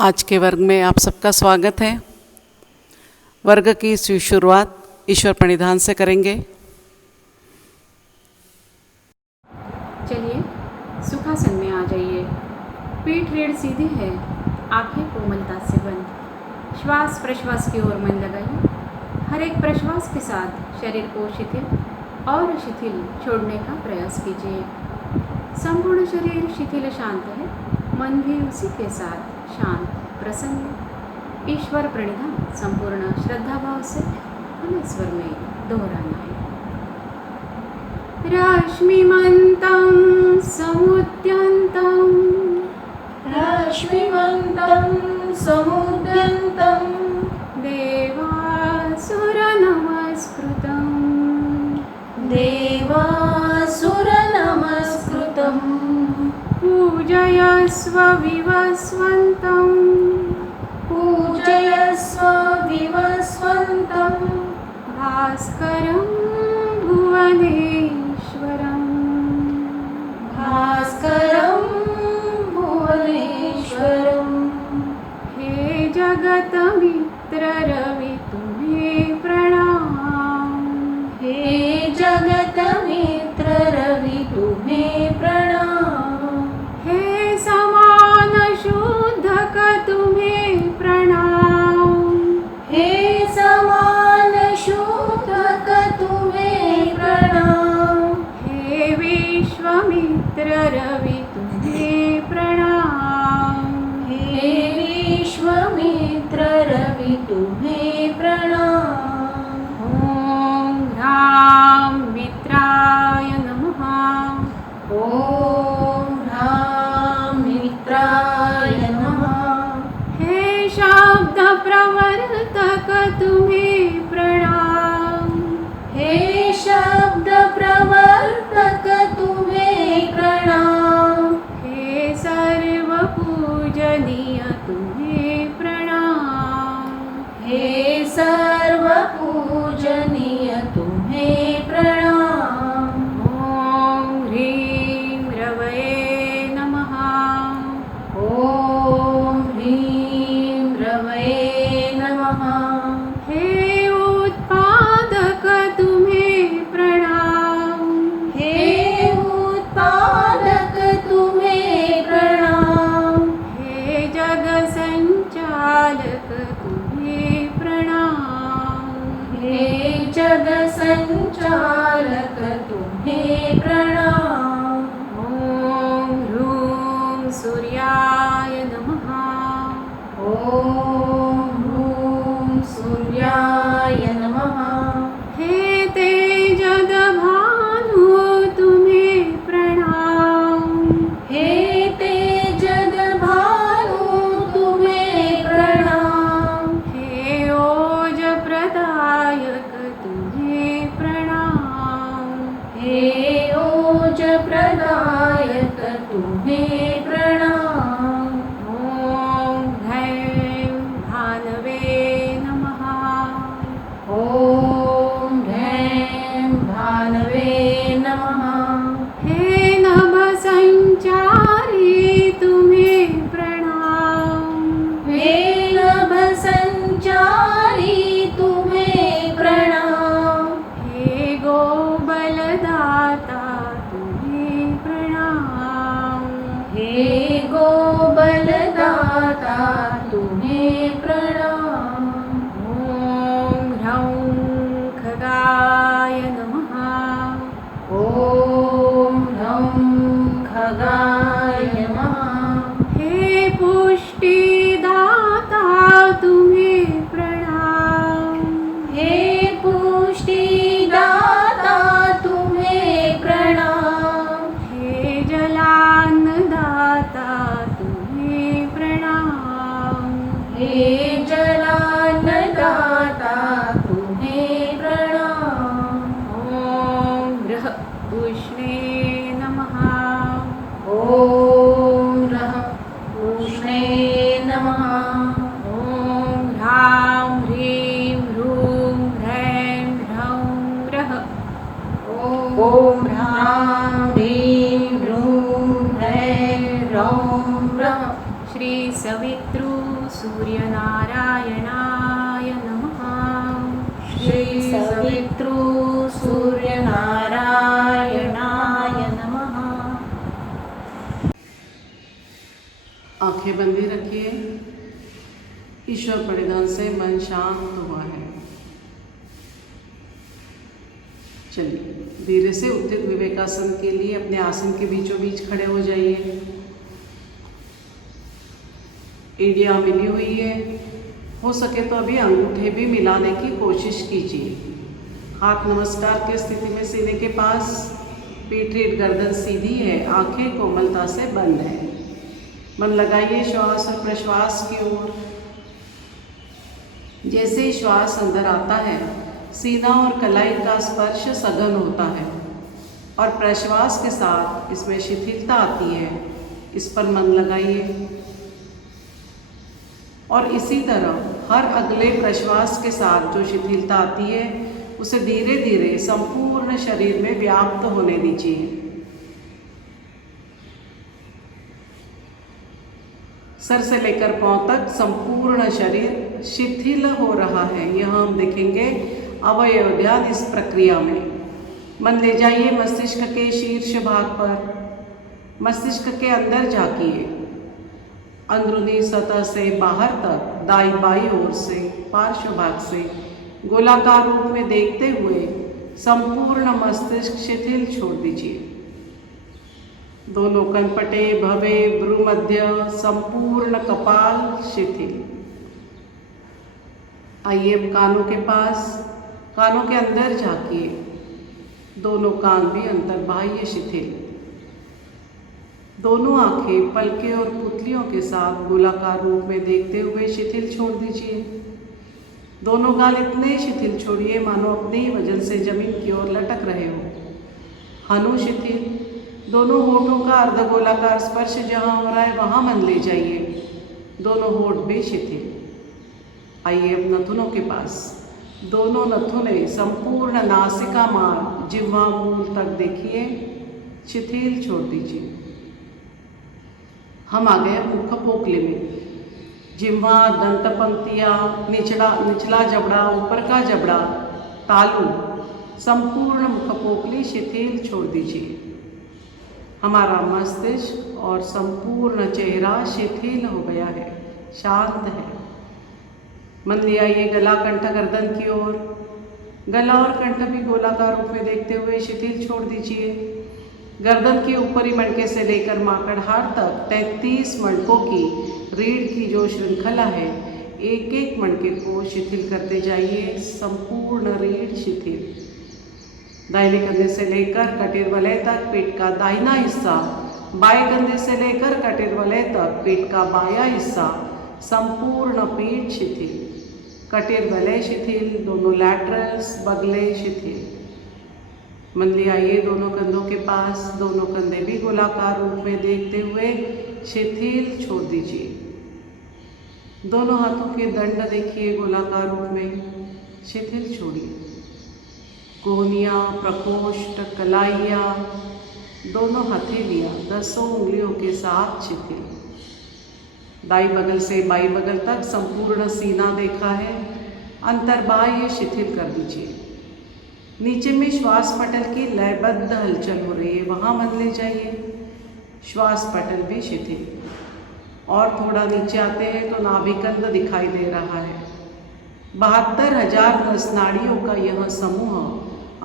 आज के वर्ग में आप सबका स्वागत है। वर्ग की शुरुआत ईश्वर प्रणिधान से करेंगे। चलिए सुखासन में आ जाइए। पीठ रीढ़ सीधी है, आंखें कोमलता से बंद। श्वास प्रश्वास की ओर मन लगाइए। हर एक प्रश्वास के साथ शरीर को शिथिल और शिथिल छोड़ने का प्रयास कीजिए। संपूर्ण शरीर शिथिल शांत है, मन भी उसी के साथ शांत प्रसन्न। ईश्वर प्रणिधान संपूर्ण श्रद्धा भाव से हमें स्वर में दोहराना है। रश्मिमन्तं समुद्यन्तं रश्मिमन्तं समुद्यन्तं देवासुरनमस्कृतं देवासुरनमस्कृतं पूजयस्व विवस्वन्तं पूजयस्व विवस्वन्तं भास्करं भुवनेश्वरं भास्करं भुवनेश्वरं। हे जगतमित्र रवि तुम्हें प्रणाम। हे जगतमित्र रवि तुम्हें प्रणाम। हे समान शुद्धक तुम्हें प्रणाम। हे समान शुद्धक तुम्हें प्रणाम। हे विश्वमित्र रवि तुम्हें प्रणाम। हे विश्वमित्र रवि तुम्हें प्रणाम। ॐ ह्रां मित्राय नमः। ॐ ह्रां मित्राय नमः। हे शब्द प्रवर्तक तुम्हें प्रणाम। हे शब्द प्रवर्तक तुम्हें प्रणाम। हे सर्व पूजनीय तुम्हें प्रणाम। हे सर्व पूजनीय तुम्हें प्रणाम। ॐ ह्रीं रवये नमः। ॐ ह्रीं रवये नमः। हे उत्पादक तुम्हें प्रणाम। हे उत्पादक तुम्हें प्रणाम। हे जग संचालक तुम्हें प्रणाम। हे जग संचालक तुम्हें प्रणाम। ॐ ह्रूं सूर्याय नमः। ॐ ह्रूं सूर्याय नमः। हे तेजदभानु तुम्हें प्रणाम। हे तेजदभानु तुम्हें प्रणाम। हे ओज प्रदायक तुम्हें प्रणाम। हे ओज प्रदायक तुम्हें प्रणाम। ॐ ह्रैं भानवे नमः। ॐ ह्रैं भानवे नमः। हे नभ संचारी तुम्हें प्रणाम। हे नभ संचारी तुम्हें प्रणाम। हे गोबलदाता तुम्हें प्रणाम। हे गोबलदाता तुम्हें प्रणाम। ॐ ह्रौं खगाय नमः। ॐ ह्रौं खगाय नमः। हे पुष्टिदाता तुम्हें प्रणाम। हे पुष्टिदाता तुम्हें प्रणाम। हे जलान्नदाता तुम्हें प्रणाम। हे जलान्नदाता तुम्हें प्रणाम। ॐ ग्रह उष्णे नमः। ॐ रः उष्णे नमः। ॐ ह्रां ह्रीं ह्रूं ह्रैं ह्रौं रः। ॐ ह्रां ह्रीं ह्रूं ह्रैं ह्रौं रः। श्री सवितृ सूर्यनारायणाय नमः। श्री सवितृ सूर्यनारायणाय नमः। आंखें बंदी रखिए। ईश्वर प्रणिधान से मन शांत हुआ है। चलिए धीरे से उत्थित विवेकासन के लिए अपने आसन के बीचों बीच खड़े हो जाइए। एड़ियाँ मिली हुई है, हो सके तो अभी अंगूठे भी मिलाने की कोशिश कीजिए। हाथ नमस्कार की स्थिति में सीने के पास, पीठ रीढ़ गर्दन सीधी है, आंखें कोमलता से बंद है। मन लगाइए श्वास और प्रश्वास की ओर। जैसे ही श्वास अंदर आता है, सीना और कलाई का स्पर्श सघन होता है और प्रश्वास के साथ इसमें शिथिलता आती है। इस पर मन लगाइए और इसी तरह हर अगले प्रश्वास के साथ जो शिथिलता आती है उसे धीरे धीरे संपूर्ण शरीर में व्याप्त होने दीजिए। सर से लेकर पांव तक संपूर्ण शरीर शिथिल हो रहा है। यह हम देखेंगे अवयव ध्यान इस प्रक्रिया में। मन ले जाइए मस्तिष्क के शीर्ष भाग पर। मस्तिष्क के अंदर झांकिए, अंदरूनी सतह से बाहर तक, दाई बाई ओर से, पार्श्व भाग से गोलाकार रूप में देखते हुए संपूर्ण मस्तिष्क शिथिल छोड़ दीजिए। दोनों कनपटे, भवे, भ्रूमध्य, संपूर्ण कपाल शिथिल। आइए अब कानों के पास, कानों के अंदर झांकिए। दोनों कान भी अंतर्बाह्य शिथिल। दोनों आंखें पलके और पुतलियों के साथ गोलाकार रूप में देखते हुए शिथिल छोड़ दीजिए। दोनों गाल इतने शिथिल छोड़िए मानो अपने ही वजन से जमीन की ओर लटक रहे हो। हनु शिथिल। दोनों होठों का अर्धगोलाकार स्पर्श जहाँ हो रहा है वहाँ मन ले जाइए। दोनों होठ भी शिथिल। आइए अब नथुनों के पास। दोनों नथुने संपूर्ण नासिका मार्ग जिह्वा मूल तक देखिए, शिथिल छोड़ दीजिए। हम आ गए मुख पोकली में। जिह्वा, दंत पंक्तियाँ, निचला जबड़ा, ऊपर का जबड़ा, तालू, संपूर्ण मुख पोकली शिथिल छोड़ दीजिए। हमारा मस्तिष्क और संपूर्ण चेहरा शिथिल हो गया है, शांत है। मन ले आइए गला, कंठ, गर्दन की ओर। गला और कंठ भी गोलाकार रूप में देखते हुए शिथिल छोड़ दीजिए। गर्दन के ऊपरी मणके से लेकर माकड़हाड़ तक 33 मणकों की रीढ़ की जो श्रृंखला है, एक एक मणके को शिथिल करते जाइए। संपूर्ण रीढ़ शिथिल। दाहिने कंधे से लेकर कटेर वलय तक पेट का दाहिना हिस्सा, बाएं कंधे से लेकर कटेर वलय तक पेट का बायां हिस्सा, संपूर्ण पीठ शिथिल। कटेर वलय शिथिल, दोनों लैटरल्स, बगले शिथिल। मन ले आइए दोनों कंधों के पास। दोनों कंधे भी गोलाकार रूप में देखते हुए शिथिल छोड़ दीजिए। दोनों हाथों के दंड देखिए गोलाकार रूप में, शिथिल छोड़िए। कोहनियाँ, प्रकोष्ठ, कलाइयाँ, दोनों हथेलियाँ 10 उंगलियों के साथ शिथिल। दाई बगल से बाई बगल तक संपूर्ण सीना देखा है, अंतर्बाह्य शिथिल कर दीजिए। नीचे में श्वास पटल की लयबद्ध हलचल हो रही है, वहाँ मन ले जाइए। श्वास पटल भी शिथिल। और थोड़ा नीचे आते हैं तो नाभिकंद दिखाई दे रहा है। 72,000 नस नाड़ियों का यह समूह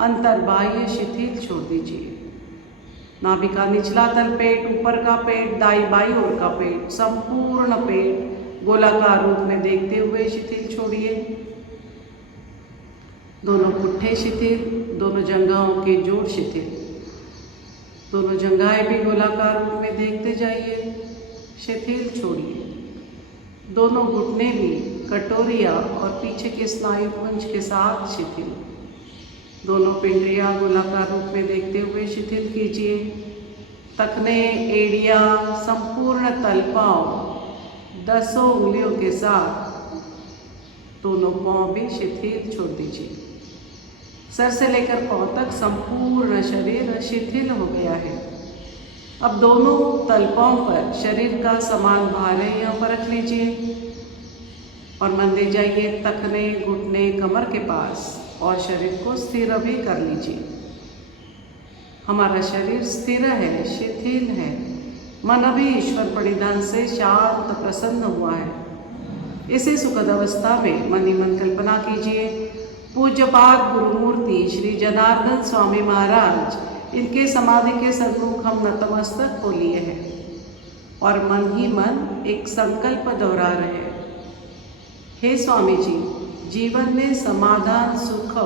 अंतर्बाह्य शिथिल छोड़ दीजिए। नाभि का निचला तल पेट, ऊपर का पेट, दाई बाई ओर का पेट, संपूर्ण पेट गोलाकार रूप में देखते हुए शिथिल छोड़िए। दोनों पुट्ठे शिथिल, दोनों जंघाओं के जोड़ शिथिल। दोनों जंघाएं भी गोलाकार रूप में देखते जाइए, शिथिल छोड़िए। दोनों घुटने भी कटोरिया और पीछे के स्नायु पुंज के साथ शिथिल। दोनों पिंडलियाँ गोलाकार रूप में देखते हुए शिथिल कीजिए। तखने, एड़ियाँ, संपूर्ण तलपाव 10 उंगलियों के साथ दोनों पाँव भी शिथिल छोड़ दीजिए। सर से लेकर पाँव तक संपूर्ण शरीर शिथिल हो गया है। अब दोनों तलपाओं पर शरीर का समान भार है, यहाँ पर रख लीजिए। और मन ले जाइए तखने, घुटने, कमर के पास और शरीर को स्थिर भी कर लीजिए। हमारा शरीर स्थिर है, शिथिल है। मन अभी ईश्वर परिधान से शांत प्रसन्न हुआ है। इसी सुखद अवस्था में मन ही मन कल्पना कीजिए पूज्यपाद गुरुमूर्ति श्री जनार्दन स्वामी महाराज, इनके समाधि के सन्मुख हम नतमस्तक हो लिए हैं और मन ही मन एक संकल्प दोहरा रहे हैं। हे स्वामी जी, जीवन में समाधान, सुख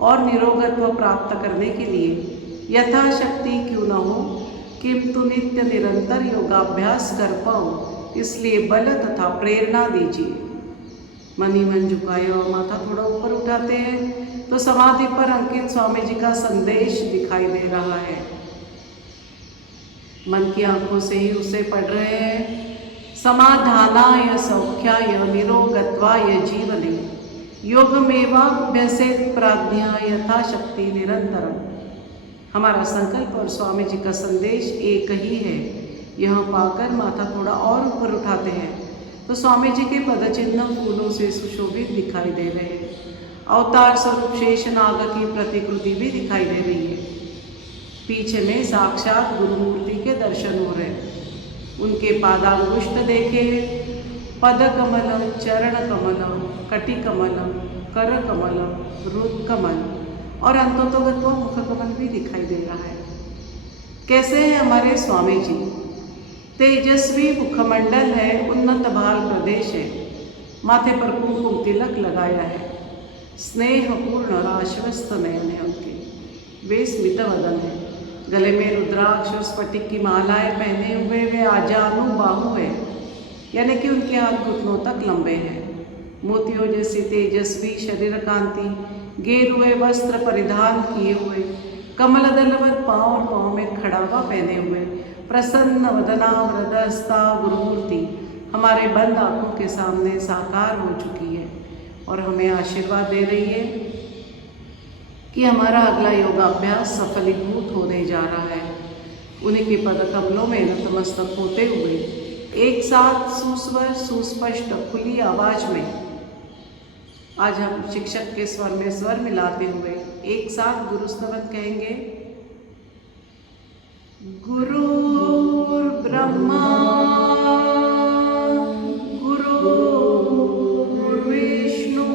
और निरोगत्व प्राप्त करने के लिए यथाशक्ति क्यों न हो, किंतु नित्य निरंतर योगाभ्यास कर पाऊँ, इसलिए बल तथा प्रेरणा दीजिए। मन ही मन झुकाए और माथा थोड़ा ऊपर उठाते हैं तो समाधि पर अंकित स्वामी जी का संदेश दिखाई दे रहा है। मन की आंखों से ही उसे पढ़ रहे हैं। समाधानाय सौख्याय निरोगत्वाय जीवने योगमेवाभ्यसेत प्राज्ञा यथाशक्ति निरंतरम। हमारा संकल्प और स्वामी जी का संदेश एक ही है। यह पाकर माथा थोड़ा और ऊपर उठाते हैं तो स्वामी जी के पदचिन्ह फूलों से सुशोभित दिखाई दे रहे हैं। अवतार स्वरूप शेष नाग की प्रतिकृति भी दिखाई दे रही है। पीछे में साक्षात गुरुमूर्ति के दर्शन हो रहे हैं। उनके पादांगुष्ठ देखे, पद कमलम, चरण कमलम, कटि कमलम, कर कमलम, रुद कमल और अंतोतोगत्व मुख कमल भी दिखाई दे रहा है। कैसे है हमारे स्वामी जी? तेजस्वी मुखमंडल है, उन्नत भाल प्रदेश है, माथे पर कुमकुम तिलक लगाया है, स्नेहपूर्ण और आश्वस्त नयन है उनके, वे स्मित वदन है, गले में रुद्राक्ष और स्फटिक की मालाएं पहने हुए वे आजानु बाहु है, यानी कि उनके हाथ घुटनों तक लंबे हैं। मोतियों जैसी तेजस्वी शरीर कांति, गेरुए वस्त्र परिधान किए हुए, कमल दलवत पाँव और पाँव में खड़ावा पहने हुए, प्रसन्न वदना हृदयस्था गुरुमूर्ति हमारे बंद आँखों के सामने साकार हो चुकी है और हमें आशीर्वाद दे रही है कि हमारा अगला योगाभ्यास सफलीभूत होने जा रहा है। उन्हीं के पद कमलों में नतमस्तक होते हुए एक साथ सुस्वर, सुस्पष्ट, खुली आवाज में आज हम शिक्षक के स्वर में स्वर मिलाते हुए एक साथ गुरुस्तवन कहेंगे। गुरुर्ब्रह्मा गुरुर्विष्णु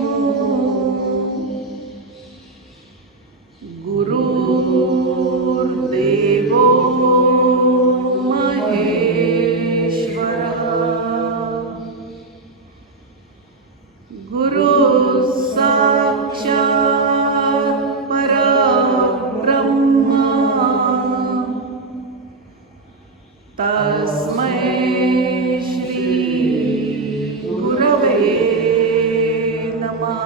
गुरुर्देवो महेश्वरः गुरुः साक्षात् परब्रह्म तस्मै श्री गुरवे नमः।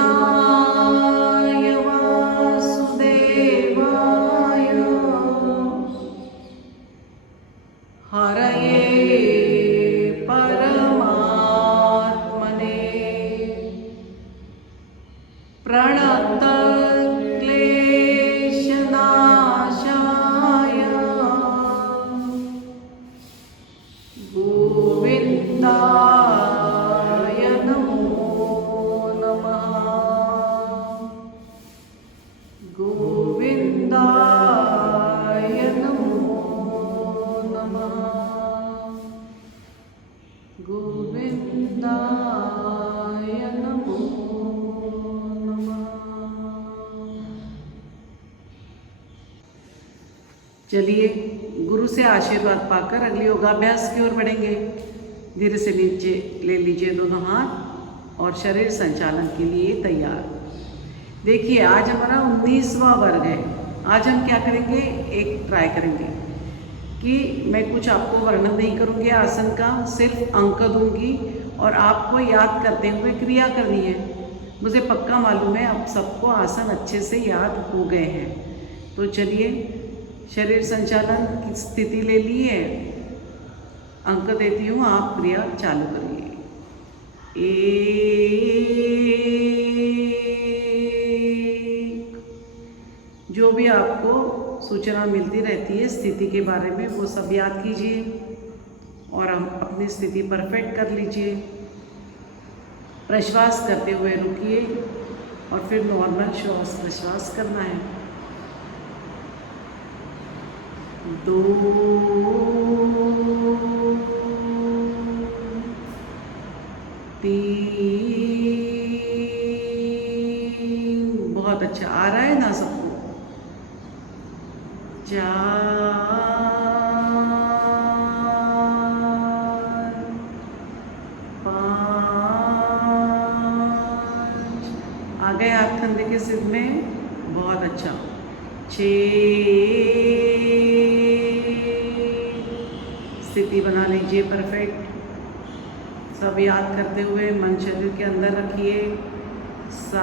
कृष्णाय वासुदेवाय हरये परमात्मने प्रणत क्लेशनाशाय गोविन्दाय नमो नमः। गोविन्दाय नमो नमः। गोविन्दाय नमो नमः। चलिए गुरु से आशीर्वाद पाकर अगले योगाभ्यास की ओर बढ़ेंगे। धीरे से नीचे ले लीजिए दोनों हाथ और शरीर संचालन के लिए तैयार। देखिए आज हमारा 19वां वर्ग है। आज हम क्या करेंगे, एक ट्राई करेंगे कि मैं कुछ आपको वर्णन नहीं करूँगी आसन का, सिर्फ अंक दूंगी और आपको याद करते हुए क्रिया करनी है। मुझे पक्का मालूम है आप सबको आसन अच्छे से याद हो गए हैं। तो चलिए शरीर संचालन की स्थिति ले ली है, अंक देती हूँ, आप क्रिया चालू करिए। जो भी आपको सूचना मिलती रहती है स्थिति के बारे में वो सब याद कीजिए। और हम अपनी स्थिति परफेक्ट कर लीजिए। प्रश्वास करते हुए रुकिए और फिर नॉर्मल श्वास प्रश्वास करना है। 2 3 बहुत अच्छा आ रहा है ना सबको। 4 5 आ गए हाथ कंधे के सिर में, बहुत अच्छा। 6 स्थिति बना लीजिए परफेक्ट। सब याद करते हुए मन शरीर के अंदर रखिए। 7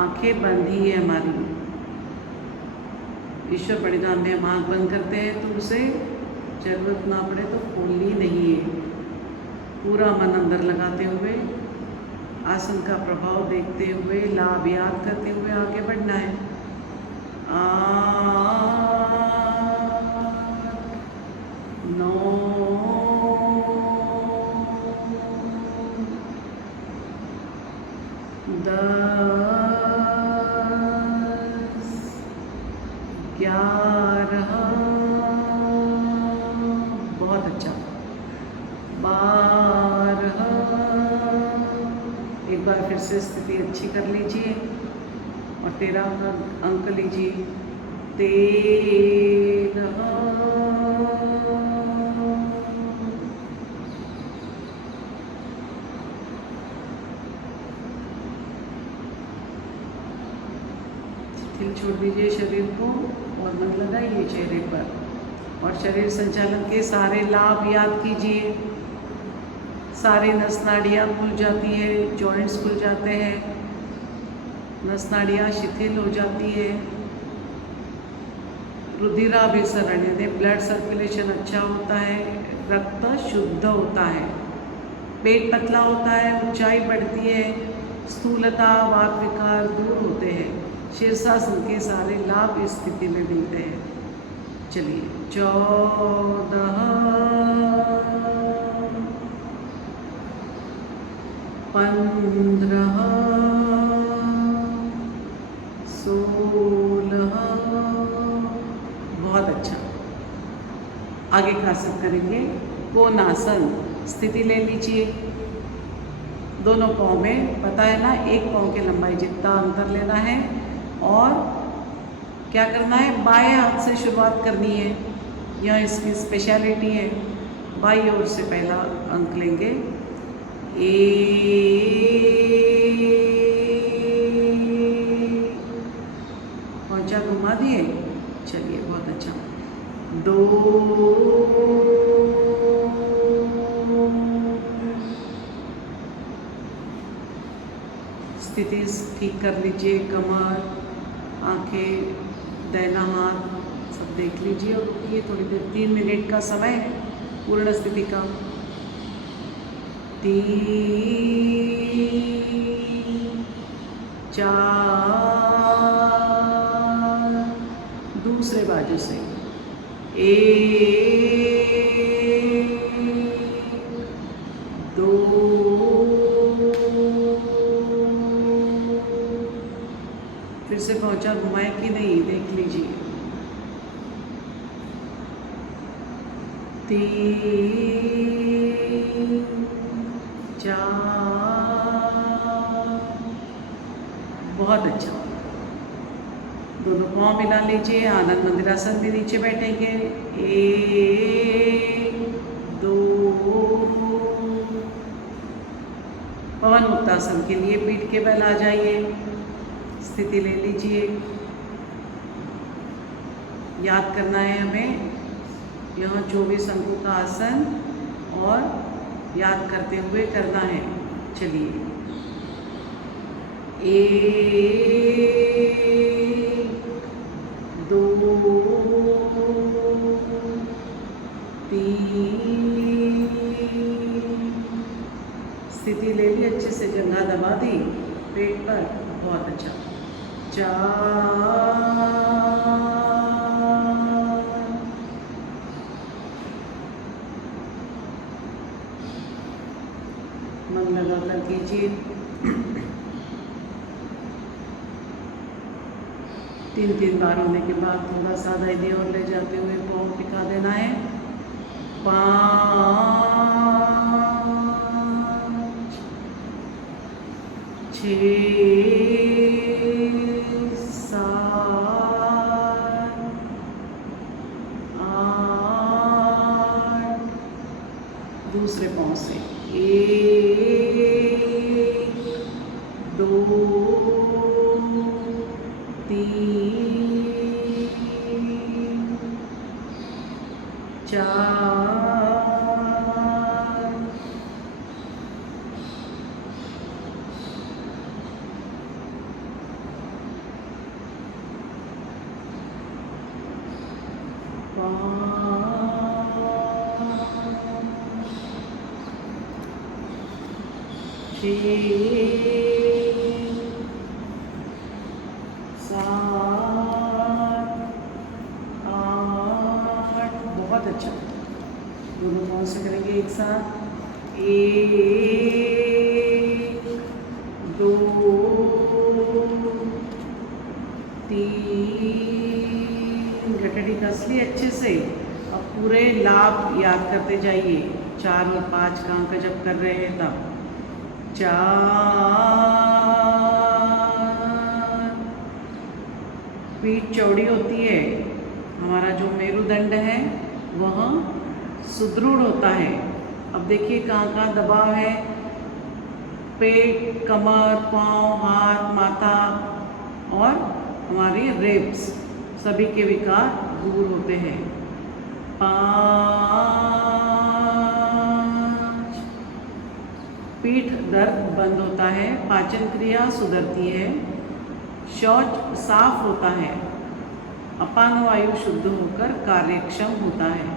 आंखें बंद ही है हमारी। ईश्वर परिधान में हम आँख बंद करते हैं तो उसे जरूरत ना पड़े तो खोलनी नहीं है। पूरा मन अंदर लगाते हुए आसन का प्रभाव देखते हुए लाभ याद करते हुए आगे बढ़ना है। 9 10 11 बहुत अच्छा। 12 एक बार फिर से स्थिति अच्छी कर लीजिए और 13 अंक लीजिए। 13 छोड़ दीजिए शरीर को और मन लगाइए चेहरे पर और शरीर संचालन के सारे लाभ याद कीजिए। सारी नस नाड़ियाँ खुल जाती है, जॉइंट्स खुल जाते हैं, नस नाड़ियाँ शिथिल हो जाती है, रुधिराभिसरण यानी ब्लड सर्कुलेशन अच्छा होता है, रक्त शुद्ध होता है, पेट पतला होता है, ऊंचाई बढ़ती है, स्थूलता वात विकार दूर होते हैं। शीर्षासन के सारे लाभ इस स्थिति में मिलते हैं। चलिए 14 15 16 बहुत अच्छा। आगे का आसन करेंगे कोणासन। स्थिति ले लीजिए। दोनों पाँव में पता है ना, एक पाँव की लंबाई जितना अंतर लेना है और क्या करना है, बाएं हाथ से शुरुआत करनी है। यह इसकी स्पेशलिटी है। बाईं ओर से पहला अंक लेंगे। 1 पहुँचा, घुमा दिए। चलिए बहुत अच्छा। 2 स्थिति ठीक कर लीजिए। कमर, आंखें, दाहिना हाथ सब देख लीजिए और रुकिए थोड़ी देर। 3 मिनट का समय है पूर्ण स्थिति का। 3 4 दूसरे बाजू से 1 2 फिर से पहुंचा, घुमाए कि नहीं देख लीजिए। 3 4 बहुत अच्छा। दोनों पाँव मिला लीजिए। आनंद मंदिरासन में नीचे बैठेंगे। 1 2 पवन मुक्तासन के लिए पीठ के बल आ जाइए। स्थिति ले लीजिए। याद करना है हमें यहाँ 24 अंकों का आसन और याद करते हुए करना है। चलिए 1 2 3 स्थिति ले ली, अच्छे से जंघा दबा दी पेट पर, बहुत अच्छा। 4 कर कीजिए। 3 बार होने के बाद थोड़ा सा दाहिनी ओर ले जाते हुए पाँव टिका देना है। 5 6 7 8 दूसरे पाँव से 1 2 3 4 5 6 7 8 बहुत अच्छा। दोनों पाँव से करेंगे एक साथ। 1 2 3 गठड़ी कस ली अच्छे से। अब पूरे लाभ याद करते जाइए 4 और 5 का अंक जब कर रहे हैं तब। 4 पीठ चौड़ी होती है, हमारा जो मेरुदंड है वह सुदृढ़ होता है। अब देखिए कहाँ कहाँ दबाव है, पेट, कमर, पाँव, हाथ, माथा और हमारी रिब्स, सभी के विकार दूर होते हैं। 5 पीठ दर्द बंद होता है, पाचन क्रिया सुधरती है, शौच साफ होता है, अपान वायु शुद्ध होकर कार्यक्षम होता है।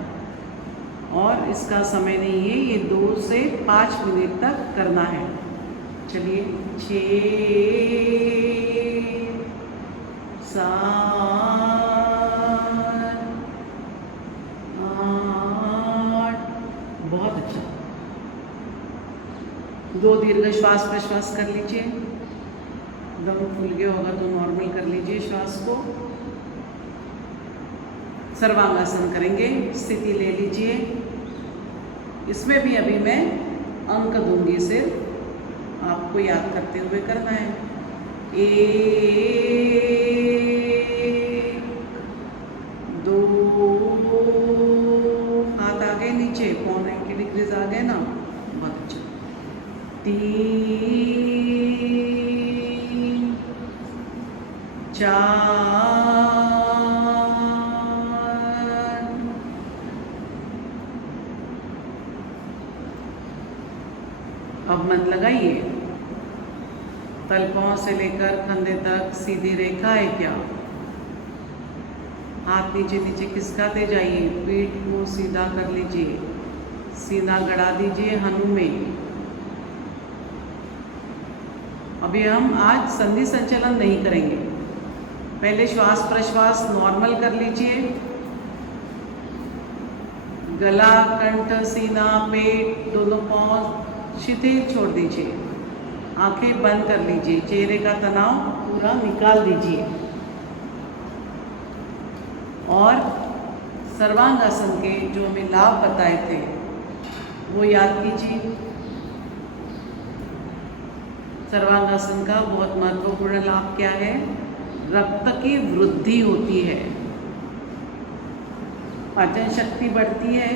और इसका समय नहीं है, ये 2 से 5 मिनट तक करना है। चलिए 6 7 8 बहुत अच्छा। 2 दीर्घ श्वास प्रश्वास कर लीजिए। दम फूल गया होगा तो नॉर्मल कर लीजिए श्वास को। सर्वांगासन करेंगे, स्थिति ले लीजिए। इसमें भी अभी मैं अंक दूंगी, सिर्फ आपको याद करते हुए करना है। 1 2 हाथ आगे नीचे, पाँव 90 डिग्रीज आ गए ना, बहुत अच्छा। 3 4 अब मन लगाइए। तलपांव से लेकर कंधे तक सीधी रेखा है क्या? हाथ नीचे नीचे खिसकाते जाइए, पीठ को सीधा कर लीजिए, सीधा गड़ा दीजिए हनु में। अभी हम आज संधि संचलन नहीं करेंगे, पहले श्वास प्रश्वास नॉर्मल कर लीजिए। गला, कंठ, सीना, पेट, दोनों पाँव शिथिल छोड़ दीजिए, आंखें बंद कर लीजिए, चेहरे का तनाव पूरा निकाल दीजिए और सर्वांगासन के जो हमें लाभ बताए थे वो याद कीजिए। सर्वांगासन का बहुत महत्वपूर्ण लाभ क्या है? रक्त की वृद्धि होती है, पाचन शक्ति बढ़ती है,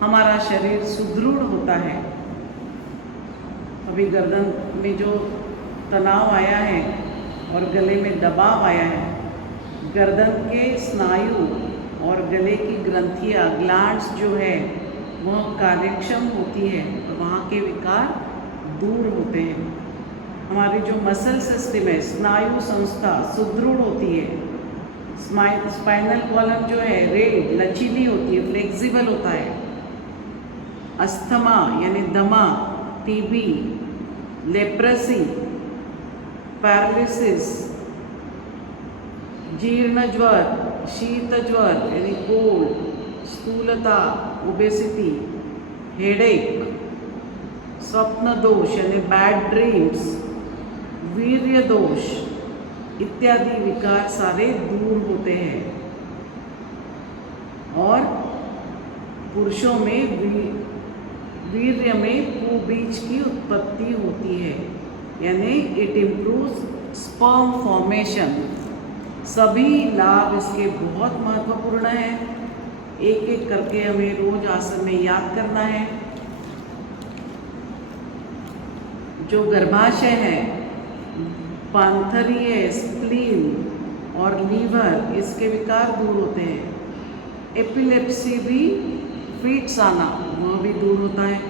हमारा शरीर सुदृढ़ होता है। अभी गर्दन में जो तनाव आया है और गले में दबाव आया है, गर्दन के स्नायु और गले की ग्रंथियाँ, ग्लैंड्स जो है वह कार्यक्षम होती है, तो वहाँ के विकार दूर होते हैं। हमारी जो मसल सिस्टम है, स्नायु संस्था सुदृढ़ होती है। स्पाइनल कॉलम जो है रेड लचीली होती है, फ्लेक्सिबल होता है। अस्थमा यानी दमा, टीबी, लेप्रेसी, पैरालिसिस, जीर्ण ज्वर, शीत ज्वर यानी कोल्ड, स्थूलता, ओबेसिटी, हेडेक, स्वप्न दोष यानी बैड ड्रीम्स, वीर्य दोष इत्यादि विकार सारे दूर होते हैं। और पुरुषों में वीर्य में कुबीज की उत्पत्ति होती है, यानी इट इम्प्रूव्स स्पर्म फॉर्मेशन। सभी लाभ इसके बहुत महत्वपूर्ण हैं। एक एक करके हमें रोज आसन में याद करना है। जो गर्भाशय है, पांथरीय, स्प्लीन और लीवर, इसके विकार दूर होते हैं। एपिलेप्सी भी, फिट्स आना, वह भी दूर होता है।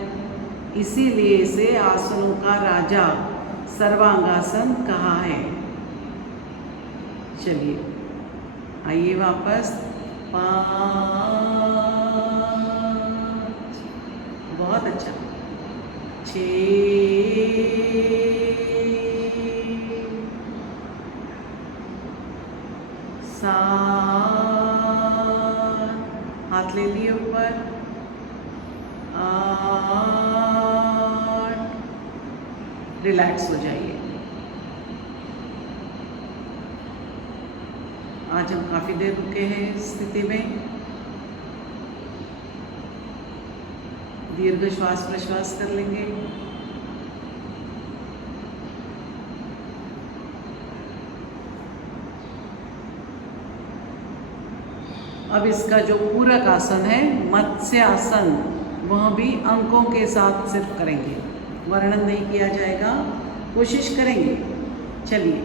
इसीलिए इसे आसनों का राजा सर्वांगासन कहा है। चलिए आइए वापस। 5, बहुत अच्छा। 6, 7, हाथ ले लिए ऊपर। 8, रिलैक्स हो जाइए। आज हम काफ़ी देर रुके हैं इस स्थिति में। दीर्घ श्वास प्रश्वास कर लेंगे। अब इसका जो पूरक आसन है, मत्स्य आसन, वह भी अंकों के साथ सिर्फ करेंगे, वर्णन नहीं किया जाएगा, कोशिश करेंगे। चलिए,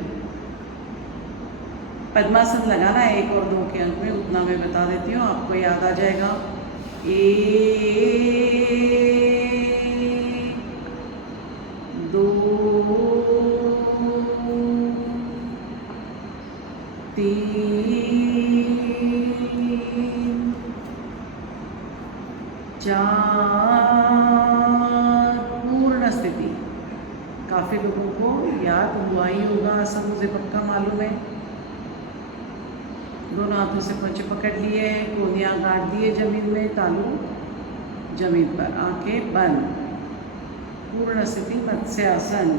पद्मासन लगाना है 1 और 2 के अंक में, उतना मैं बता देती हूँ, आपको याद आ जाएगा। 1, 2, 3, 4, पूर्ण स्थिति। काफ़ी लोगों को याद हुआ ही होगा आसन, मुझे पक्का मालूम है। दोनों हाथों से पंचे पकड़ लिए, कोहनियाँ गाड़ दिए जमीन में, तालू जमीन पर, आंखें बंद। पूर्ण स्थिति मत्स्य आसन।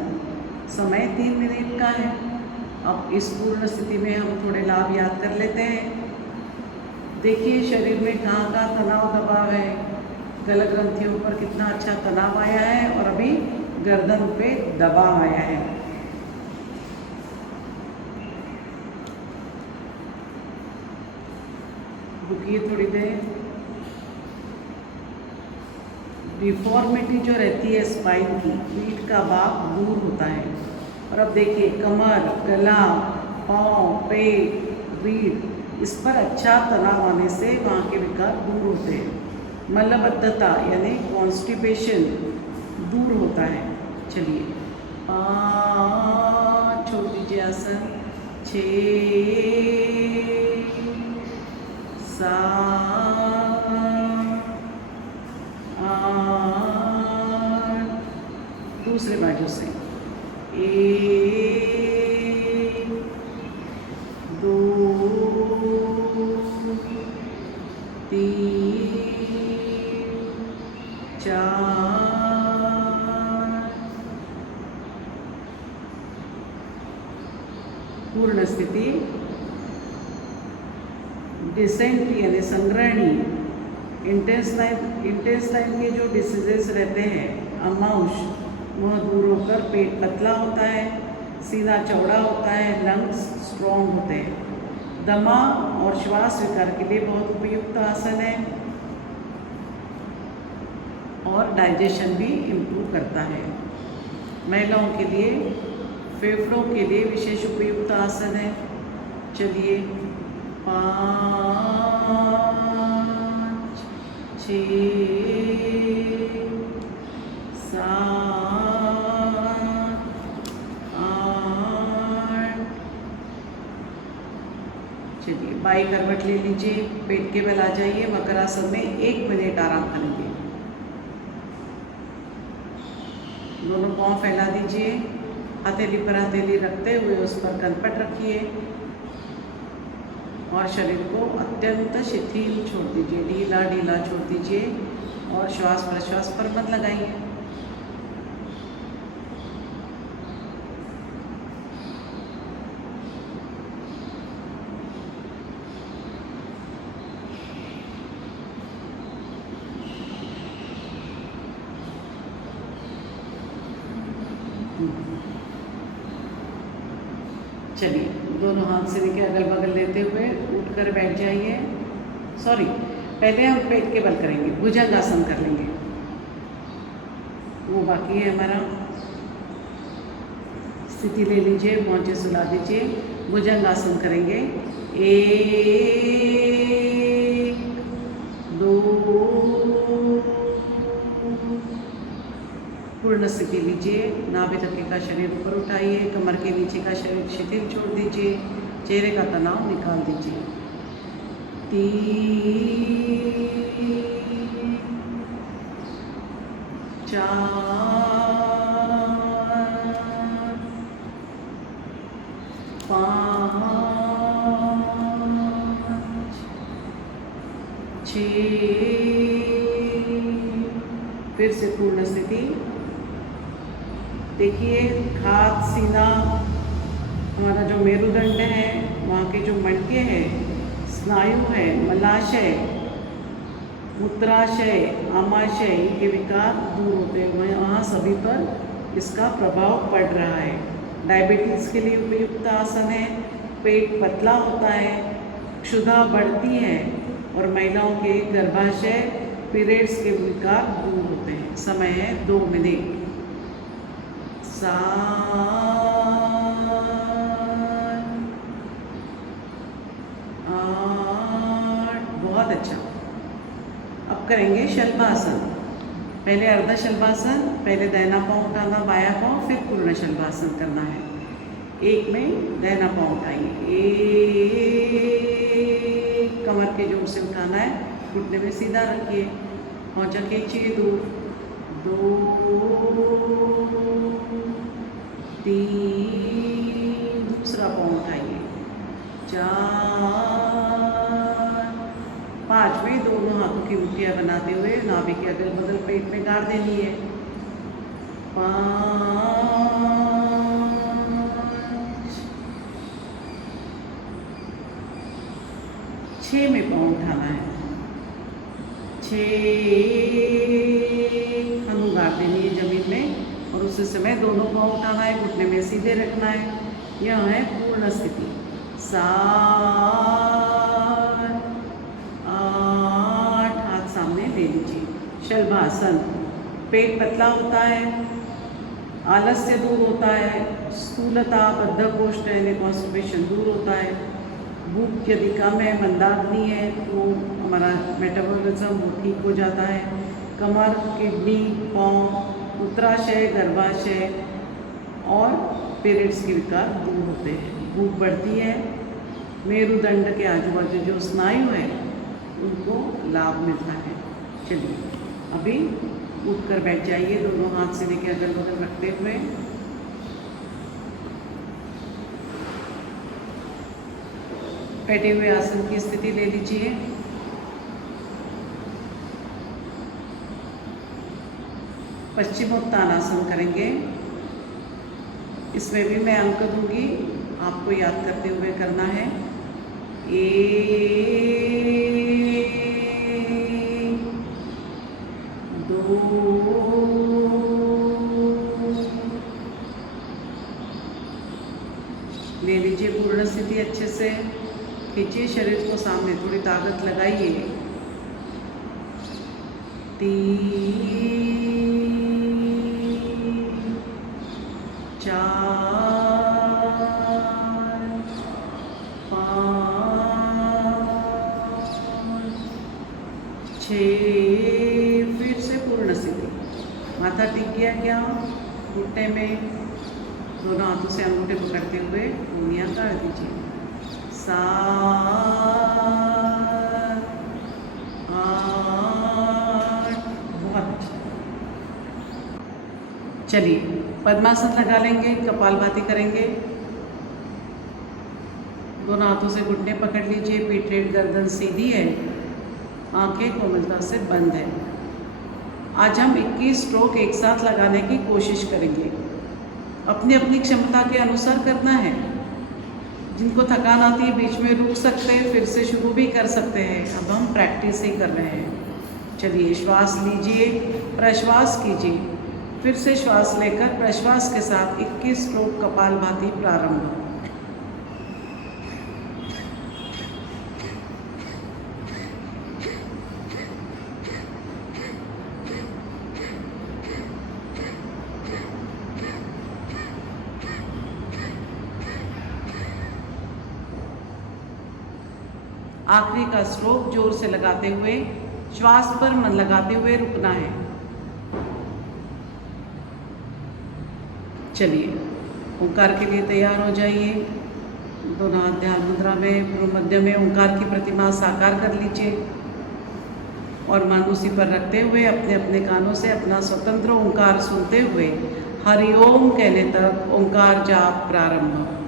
समय 3 मिनट का है। अब इस पूर्ण स्थिति में हम थोड़े लाभ याद कर लेते हैं। देखिए शरीर में कहाँ कहाँ तनाव दबाव है। गला ग्रंथियों पर कितना अच्छा तनाव आया है और अभी गर्दन पे दबाव आया है। रुकिए थोड़ी देर। डिफॉर्मिटी जो रहती है स्पाइन की, पीठ का भाग दूर होता है। और अब देखिए कमर, गला, पाँव, पेट, रीढ़, इस पर अच्छा तनाव आने से वहाँ के विकार दूर होते हैं। मलबद्धता यानी कॉन्स्टिपेशन दूर होता है। चलिए 5, छोड़ दीजिए आसन। 6, 7, 8, दूसरे बाजू से 1, 2, 3, 4, पूर्ण स्थिति। डिसेंट्री यानी संग्रहणी, इंटेस्टाइन के जो डिसीजेस रहते हैं, अमाउश, वह दूर होकर पेट पतला होता है, सीना चौड़ा होता है, लंग्स स्ट्रॉन्ग होते हैं। दमा और श्वास विकार के लिए बहुत उपयुक्त आसन है और डाइजेशन भी इम्प्रूव करता है। महिलाओं के लिए फेफड़ों के लिए विशेष उपयुक्त आसन है। चलिए 5, 6, 7, 8। चलिए बाई करवट ले लीजिए, पेट के बल आ जाइए। मकरासन में 1 मिनट आराम करेंगे। दोनों पाँव फैला दीजिए, हथेली पर हथेली रखते हुए उस पर कनपट रखिए और शरीर को अत्यंत शिथिल छोड़ दीजिए, ढीला ढीला छोड़ दीजिए और श्वास प्रश्वास पर मत लगाइए। चलिए, दोनों हाथ से लेके अगल बगल लेते हुए उठकर बैठ जाइए। सॉरी, पहले हम पेट के बल करेंगे, भुजंगासन कर लेंगे, वो बाकी है हमारा। स्थिति ले लीजिए, मोचे सुला दीजिए, भुजंगासन करेंगे। 1 2 पूर्ण स्थिति लीजिए। नाभि तक का शरीर ऊपर उठाइए, कमर के नीचे का शरीर शिथिल छोड़ दीजिए, चेहरे का तनाव निकाल दीजिए। 3 4 5 6 फिर से पूर्ण स्थिति। देखिए, हाथ सीना हमारा जो मेरुदंड है, वहाँ के जो मणके हैं, स्नायु है, मलाशय, मूत्राशय, आमाशय के विकार दूर होते हैं, वहाँ सभी पर इसका प्रभाव पड़ रहा है। डायबिटीज़ के लिए उपयुक्त आसन है। पेट पतला होता है, क्षुधा बढ़ती है और महिलाओं के गर्भाशय, पीरियड्स के विकार दूर होते हैं। समय है 2 मिनट। 7 8 बहुत अच्छा। अब करेंगे शलभासन। पहले अर्ध शलभासन, पहले दाहिना पाँव उठाना, बायां पाँव, फिर पूर्ण शलभासन करना है। 1 में दाहिना पाँव उठाइए, 1 कमर के जोर से उठाना है, घुटने में सीधा रखिए, पहुँचा खींचिए, 2 3 दूसरा पाँव उठाइए, 4 5 में दोनों हाथों की मुट्ठियाँ बनाते हुए नाभि के अगल बगल पेट में गाड़ देनी है। 5 6 में पाँव उठाना है, 6 हनु गाड़ देनी है जमीन में और उसी समय दोनों पाँव उठाना है, घुटने में सीधे रखना है। यह है पूर्ण स्थिति। 7 8 हाथ सामने ले लीजिए। शलभासन, पेट पतला होता है, आलस्य दूर होता है, स्थूलता, बद्धकोष्ठ यानी कॉन्स्टिपेशन दूर होता है। भूख यदि कम है, मंदाग्नि है, तो हमारा मेटाबॉलिज्म वो ठीक हो जाता है। कमर, किडनी, पाँव, मूत्राशय, गर्भाशय और पीरियड्स के विकार दूर होते हैं। भूख बढ़ती है, मेरुदंड के आजू बाजू जो स्नायु है उनको लाभ मिलता है। चलिए, अभी उठकर बैठ जाइए, दोनों हाथ से लेकर अगल बगल रखते हुए। बैठे हुए आसन की स्थिति ले लीजिए। पश्चिमोत्तानासन करेंगे। इसमें भी मैं अंक दूंगी, आपको याद करते हुए करना है। 1 2 ले लीजिए पूर्ण स्थिति अच्छे से। खींचिए शरीर को सामने, थोड़ी ताकत लगाइए। 3 4 5 6 फिर से पूर्ण स्थिति। माथा टिक गया क्या? घुटने में दोनों हाथों से अंगूठे पकड़ते हुए उंगलियां काट दीजिए। 7 8 बहुत अच्छा। चलिए, पद्मासन लगा लेंगे, कपालभाति करेंगे। दोनों हाथों से घुटने पकड़ लीजिए, पीठ रेट, गर्दन सीधी है, आंखें कोमलता से बंद है। आज हम 21 स्ट्रोक एक साथ लगाने की कोशिश करेंगे। अपनी अपनी क्षमता के अनुसार करना है। जिनको थकान आती है बीच में रुक सकते हैं, फिर से शुरू भी कर सकते हैं। अब हम प्रैक्टिस ही कर रहे हैं। चलिए, श्वास लीजिए, प्रश्वास कीजिए, फिर से श्वास लेकर प्रश्वास के साथ 21 स्ट्रोक कपालभाति प्रारंभ। आखिरी का स्ट्रोक जोर से लगाते हुए, श्वास पर मन लगाते हुए रुकना है। चलिए, ओंकार के लिए तैयार हो जाइए। दोनों हाथ ध्यान मुद्रा में, पूर्व मध्य में ओंकार की प्रतिमा साकार कर लीजिए और मन उसी पर रखते हुए अपने अपने कानों से अपना स्वतंत्र ओंकार सुनते हुए हरिओम कहने तक ओंकार जाप प्रारंभ।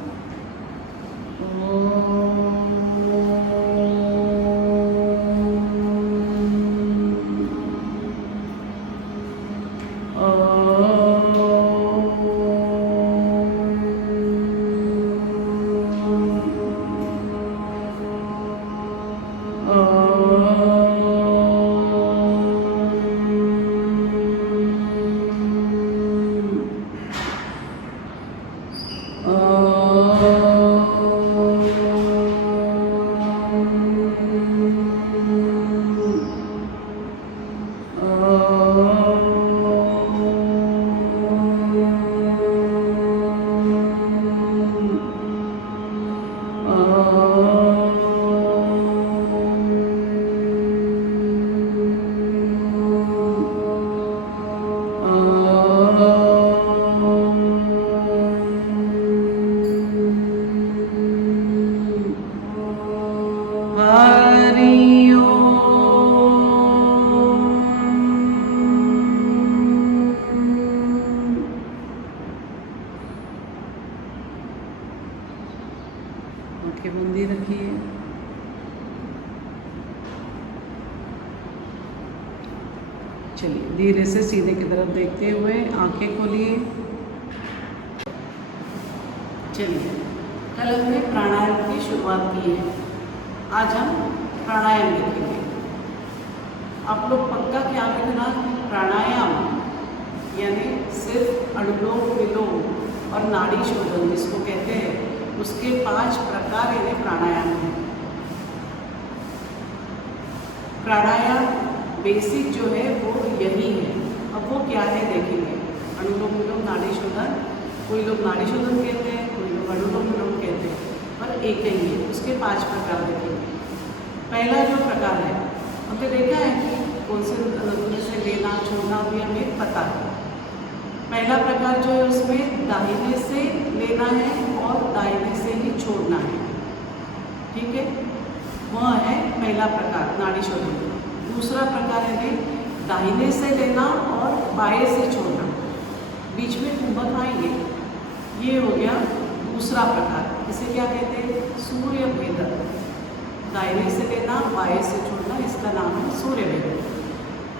आंखें बंदी रखिए। चलिए, धीरे से सीधे की तरफ देखते हुए आंखें खोलिए। चलिए, कल हमने प्राणायाम की शुरुआत की है, आज हम प्राणायाम देखेंगे। आप लोग पक्का क्या लिखना, प्राणायाम यानी सिर्फ अनुलोम विलोम और नाड़ी शोधन जिसको कहते हैं, उसके 5 प्रकार यानी प्राणायाम हैं। प्राणायाम बेसिक जो है वो यही है। अब वो क्या है देखेंगे। अनुलोम विलोम, नाड़ी शोधन, कोई लोग नाड़ी शोधन कहते हैं, कोई लोग अनुलोम विलोम कहते हैं, पर एक ही है। उसके 5 प्रकार देखेंगे। पहला जो प्रकार है, हमने देखा है कि कौन से नमूने से लेना छोड़ना भी हमें पता है। पहला प्रकार जो है उसमें दाहिने से लेना है और दाहिने से ही छोड़ना है, ठीक है, वह है पहला प्रकार नाड़ी शोधन। दूसरा प्रकार है दाहिने से लेना और बाएं से छोड़ना, बीच में कुंभक आएंगे, ये हो गया दूसरा प्रकार। इसे क्या कहते हैं, सूर्य भेदन। दाहिने से लेना बाएं से छोड़ना, इसका नाम है सूर्य भेदन।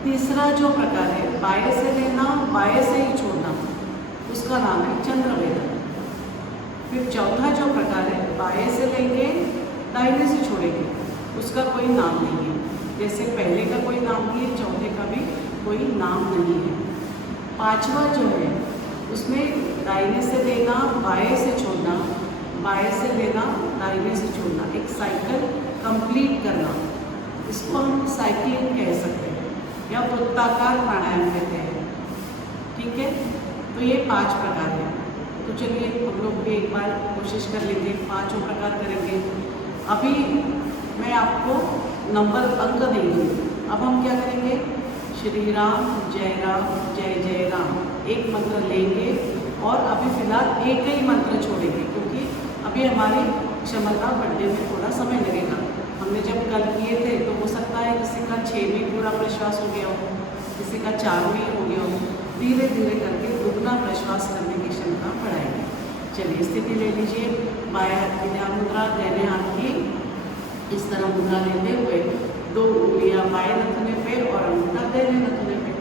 तीसरा जो प्रकार है बाएं से लेना बाएं से ही छोड़ना, उसका नाम है चंद्र भेदन। फिर चौथा जो प्रकार है बाएं से लेंगे दाहिने से छोड़ेंगे, उसका कोई नाम नहीं है। जैसे पहले का कोई नाम नहीं है, चौथे का भी कोई नाम नहीं है। पांचवा जो है उसमें दाहिने से लेना बाएं से छोड़ना, बाएं से लेना दाहिने से छोड़ना, एक साइकिल कंप्लीट करना, इसको हम साइकिलिंग कह सकते हैं या वृत्ताकार प्राणायाम कहते हैं, ठीक है। तो ये 5 प्रकार हैं। तो चलिए हम लोग भी एक बार कोशिश कर लेंगे, 5 प्रकार करेंगे। अभी मैं आपको नंबर अंक देंगी। अब हम क्या करेंगे, श्री राम जय जय राम, एक मंत्र लेंगे और अभी फिलहाल एक ही मंत्र छोड़ेंगे, क्योंकि अभी हमारी क्षमता बढ़ने में थोड़ा समय लगेगा। हमने जब कल किए थे तो हो सकता है किसी का 6वीं पूरा प्रश्वास हो गया हो, किसी का 4वीं हो गया हो। धीरे धीरे करके दुगना प्रश्वास करने की क्षमता बढ़ाएंगे। चलिए, स्थिति ले लीजिए। बाएं हाथ की ध्यान मुद्रा, दाहिने हाथ की इस तरह मुद्रा लेते हुए 2 उंगलियां बाएं नथुने पे और अंगूठा दाहिने नथुने पे।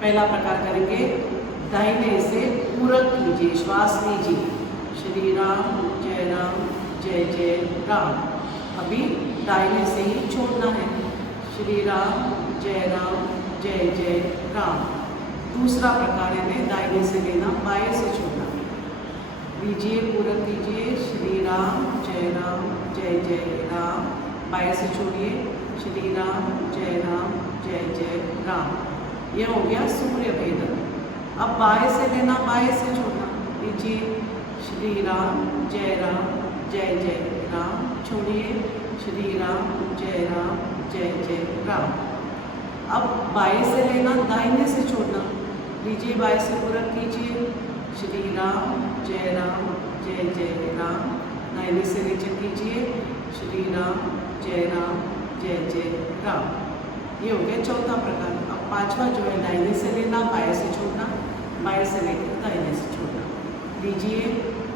पहला प्रकार करेंगे, दाहिने से पूरक लीजिए, श्वास लीजिए, श्री राम जय राम। अभी दाहिने से ही छोड़ना है, श्री राम जय राम। दूसरा प्रकार है दाहिने से लेना बाएं से छोड़ना। लीजिए, पूरक लीजिए, श्री राम जय राम, बाएं से छोड़िए, श्री राम जय राम। यह हो गया सूर्य भेदन। अब बाएं से लेना बाएं से छोड़ना। लीजिए, श्री राम जय राम, छोड़िए, श्री राम जय जय राम। अब बाएं से लेना, दाहिने से छोड़ना। लीजिए, बाएं से पूरा कीजिए, श्री राम जय राम। दाहिने से नीचे कीजिए, श्री राम जय राम। ये हो गया चौथा प्रकार। अब पांचवा जो है, दाहिने से लेना, बाएं से छोड़ना, बाएं से लेकर दाहिने से छोड़ना। लीजिए,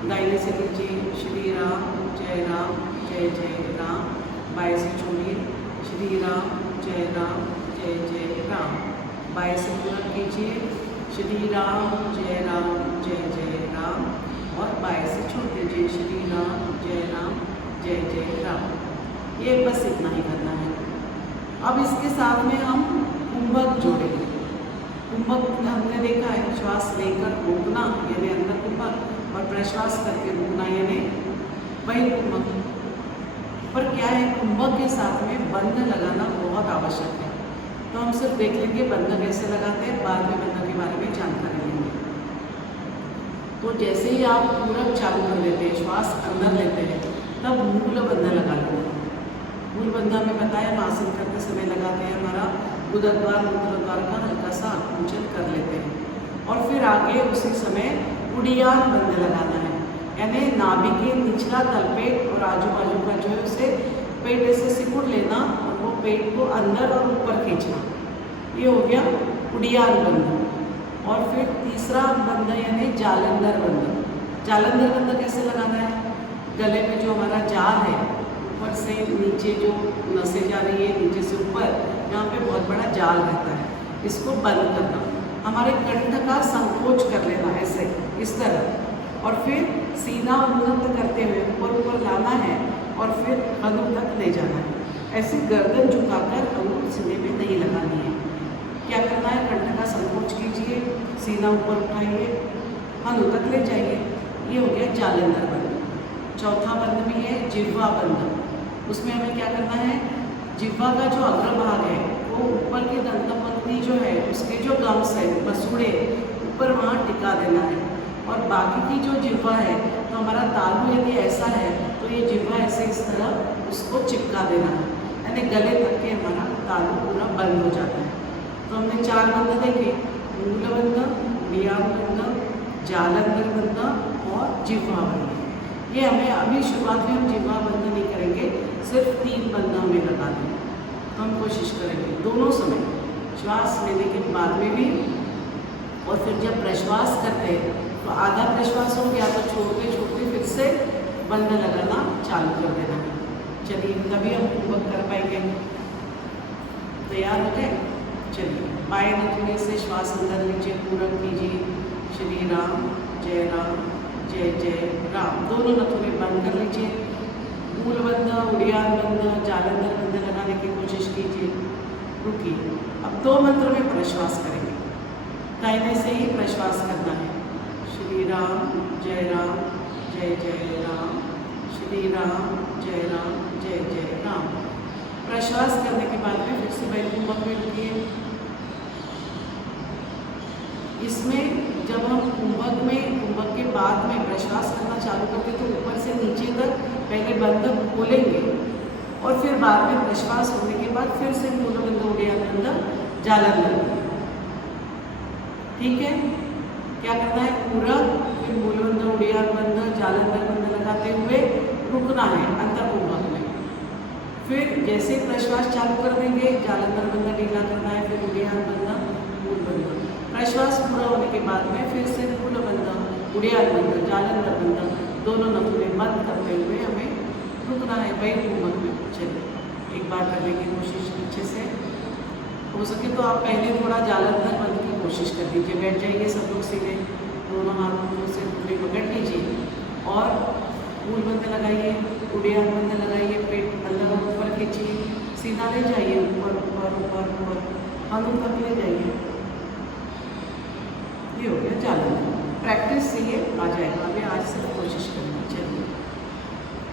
दाहिने से लीजिए, श्री राम जय राम। बाएं से छोड़िए, श्री राम जय राम। बाएं से पूरा कीजिए, श्री राम जय राम। और बाएं से छोड़ दीजिए, श्री राम जय राम। ये बस इतना ही करना है। अब इसके साथ में हम कुंभक जोड़ेंगे। कुंभक हमने देखा है, श्वास लेकर रोकना यानी अंदर कुंभक, और प्रश्वास करके रोकना यानी वही कुंभक। पर क्या है, कुंभक के साथ में बंध लगाना बहुत आवश्यक है। तो हम सिर्फ देख लेंगे बंध कैसे लगाते हैं, बाद में बंध के बारे में जानकारी लेंगे। तो जैसे ही आप पूरक चालू कर लेते हैं, श्वास अंदर लेते हैं, तब मूल बंध लगा लेते हैं। मूल बंध हमें बताया, हम आसन करते समय लगाते हैं। हमारा उदरद्वार मूत्रद्वार का हल्का सा आकुंचन कर लेते हैं। और फिर आगे उसी समय उड़ियान बंध लगाना है, यानी नाभि के निचला तलपेट और आजू बाजू का जो है उसे पेट ऐसे सिकुड़ लेना और वो पेट को अंदर और ऊपर खींचना। ये हो गया उड़ियान बंध। और फिर तीसरा बंध यानी जालंधर बंध। जालंधर बंध कैसे लगाना है, गले में जो हमारा जाल है, ऊपर से नीचे जो नसें जा रही है, नीचे से ऊपर, यहाँ पे बहुत बड़ा जाल रहता है, इसको बंद करना। हमारे कंठ का संकोच कर लेना ऐसे, इस तरह, और फिर सीना उन्नत करते हुए ऊपर लाना है और फिर हनु तक ले जाना है। ऐसे गर्दन झुकाकर हनु सीने में नहीं लगानी है। क्या करना है, कंठ का संकोच कीजिए, सीना ऊपर उठाइए, हनु तक ले जाइए। ये हो गया जालंधर बंध। चौथा बंध भी है जिह्वा बंध। उसमें हमें क्या करना है, जिह्वा का जो अग्रभाग है वो ऊपर की दंतपंक्ति जो है, उसके जो गम्स है, मसूड़े ऊपर वहाँ टिका देना है। और बाकी की जो जिह्वा है, तो हमारा तालु यदि ऐसा है तो ये जिह्वा ऐसे इस तरह उसको चिपका देना है, यानी गले तक के हमारा तालु पूरा बंद हो जाता है। तो हमने 4 बंध देखे, मूल बंध, उड़ियान बंध, जालंधर बंध और जिह्वा बंध। ये हमें अभी शुरुआत में हम जिह्वा बंध नहीं करेंगे, सिर्फ 3 बंध हमें लगा दें। तो हम कोशिश करेंगे दोनों समय, श्वास लेने के बाद में भी और फिर जब प्रश्वास करते हैं तो आधा प्रश्वास हो गया तो छोड़ते छोड़ते फिर से बंध लगाना चालू कर देना है। चलिए, तभी हम कुंभक कर पाएंगे। तैयार हो गए? चलिए, बाएं नथुने से श्वास अंदर नीचे पूरक कीजिए, श्री राम जय राम। दोनों नथुने बंद कर लीजिए। मूल बंध, उड़ियान बंध, जालंधर बंध लगाने की कोशिश कीजिए। रुकिए। अब 2 मंत्र में प्रश्वास करेंगे। दाहिने से ही प्रश्वास करना है, श्री राम जय राम, श्री राम जय राम। प्रश्वास करने के बाद में फिर से बैल कुंभक में रुकिए। इसमें जब हम कुंभक के बाद में प्रश्वास करना चालू करते तो ऊपर से नीचे तक पहले बंध खोलेंगे और फिर बाद में प्रश्वास होने के बाद फिर से मूल बंध, उड़ियान बंध, जालंधर बंध। ठीक है? क्या करना है, पूरक, फिर मूल बंध, उड़ियान बंध, जालंधर बंध लगाते हुए रुकना है अंतर कुंभक में। फिर जैसे प्रश्वास चालू कर देंगे, जालंधर बंध ढीला करना है, फिर उड़ियान बंध, मूल बंध। प्रश्वास पूरा होने के बाद में फिर से मूल बंध, उड़ियान बंध, जालंधर बंध, दोनों नथुने बंद करते हुए हमें रुकना है बैल कुंभक में। चलिए, एक बार करने की कोशिश अच्छे से हो सके तो आप पहले थोड़ा जालंधर बंध की कोशिश कर दीजिए। बैठ जाइए सब लोग सीधे, दोनों हाथों से पूरे पकड़ लीजिए और मूल बंध लगाइए, उड़ियान बंध लगाइए, पेट अंदर और ऊपर खींचिए, सीधा ले जाइए, ऊपर ऊपर ऊपर ऊपर हनु तक ले जाइए। ये हो गया जालंधर। प्रैक्टिस से ये आ जाएगा। अभी आज सिर्फ कोशिश करेंगे। चलिए,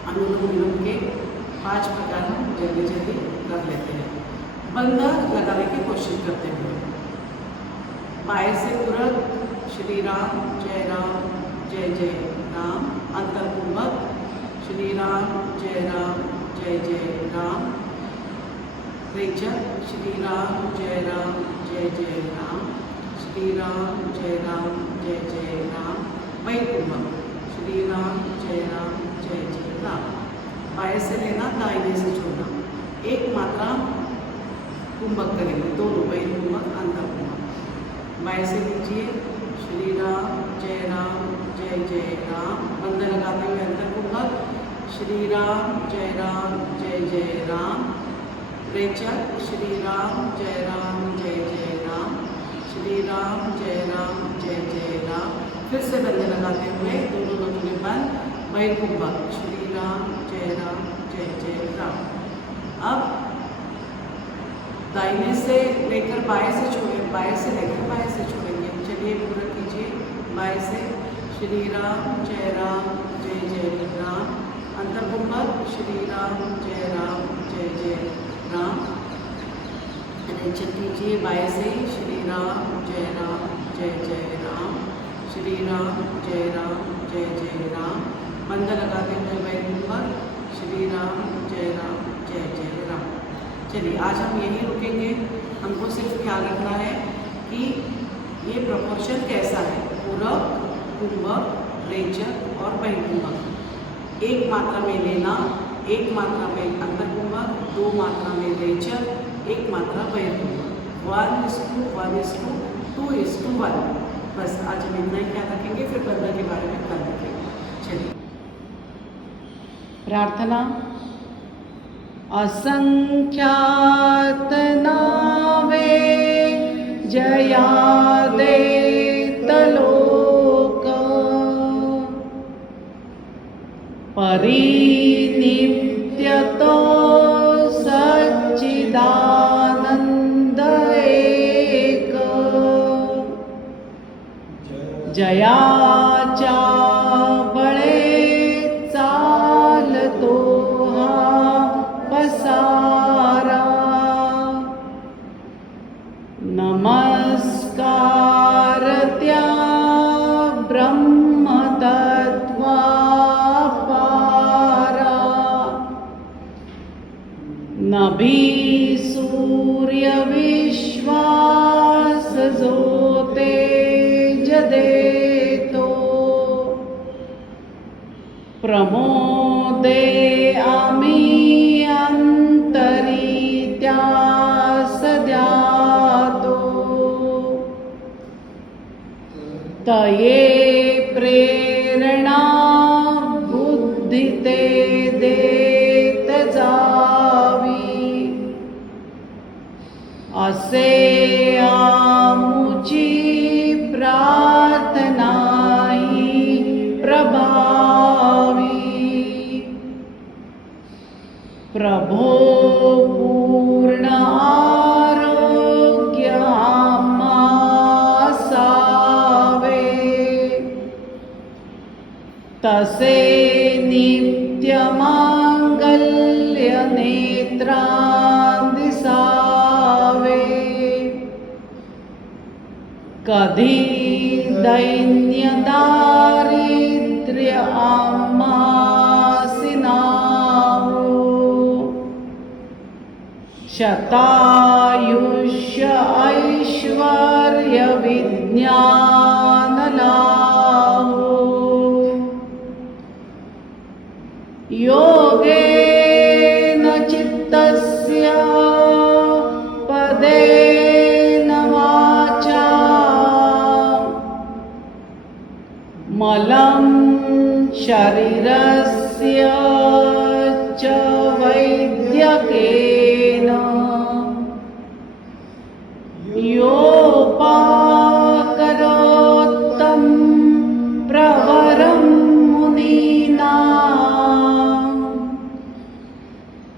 अनुलोम विलोम के 5 प्रकार हम जल्दी जल्दी कर लेते हैं। बंध लगाने की कोशिश करते हुए बाएं से पूरक, श्री राम जय राम, अंतर कुंभक, श्री राम जय जय जय राम। रेचक श्री राम जय राम, श्री राम जय जय राम। वैकुंभक श्री राम जय राम। बाएं से लेना, दाहिने से छोड़ना। एक मात्रा कुंभक करेंगे, दोनों वैकुंभक अंतर कुंभक। बाएं से लीजिए श्री राम जय राम। बंधन लगाते हुए अंतर कुंभक श्री राम जय राम। रेचक श्री राम जय राम, श्री राम जय राम। फिर से बंधन लगाते हुए दोनों नथुने बंद, वैकुंभक श्री राम जय राम। अब दाहिने से लेकर बाएं से छोड़ेंगे, बाएं से लेकर बाएं से छोड़ेंगे। चलिए पूरा कीजिए। बाएं से श्री राम जय राम। अंतर कुंभक श्री राम जय राम। रेचक कीजिए बाएं से श्री राम जय राम, श्री राम जय राम। बंधन लगाते हुए वैकुंभक श्री राम जय राम। चलिए आज हम यहीं रुकेंगे। हमको सिर्फ ख्याल रखना है कि ये प्रपोर्शन कैसा है, पूरक, कुंभक, रेचक और वैकुंभक। एक मात्रा में लेना, एक मात्रा में अंतर कुंभक, दो मात्रा में रेचक, एक मात्रा वैकुंभक। 1:1:2:1। बस आज हम इतना ही ख्याल रखेंगे, फिर बंधन के बारे में कल देखेंगे। चलिए प्रार्थना। असंख्यात नावे जयादे तलोक परिनित्यतो सच्चिदानंद एक जयाचा बळे चालतो हा पसारा। नमस्कार त्या ब्रह्मतत्वापारा। नभी सूर्य विश्वास जो तेज देतो प्रमोदे आम्ही अंतरी त्यास द्यातो। तये प्रेरणा बुद्धी ते देत जावी। असे आमुची प्रार्थना ही प्रभावी। प्रभो पूर्ण आरोग्य आम्हासावे। तसे नित्य मांगल्य नेत्रां दिसावे। कधी दैन्य दारिद्र्य आम्हासी नावो। शतायुष्य ऐश्वर्य विज्ञान लाभो। योगेन चित्तस्य पदेन वाचा मलं शरीरस्य च वैद्यकेन योपाकरोत्तं प्रवरं मुनीनां।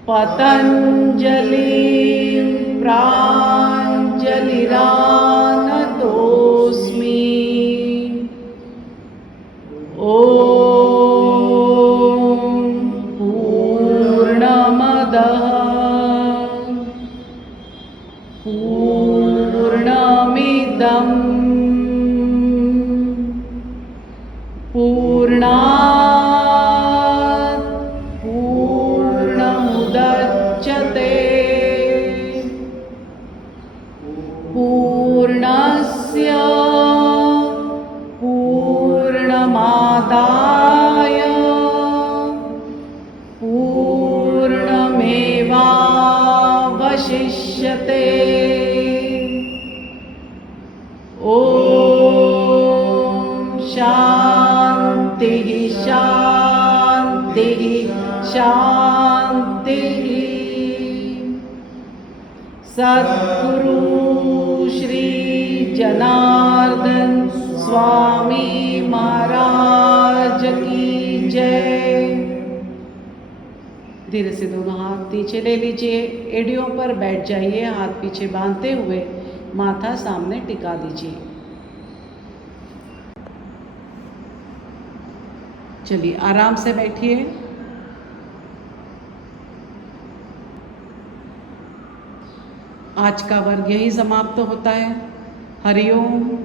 पतञ्जलिं प्राञ्जलिरानतोऽस्मि। ॐ पूर्णमदः पूर्णमिदं पूर्णात् पूर्णमुदच्यते भविष्यते। ओम शांति शांति शांति। सद्गुरु श्री जनार्दन स्वामी महाराज की जय। धीरे से दोनों हाथ पीछे ले लीजिए, एड़ियों पर बैठ जाइए, हाथ पीछे बांधते हुए माथा सामने टिका दीजिए। चलिए आराम से बैठिए। आज का वर्ग यही समाप्त होता है। हरिओम।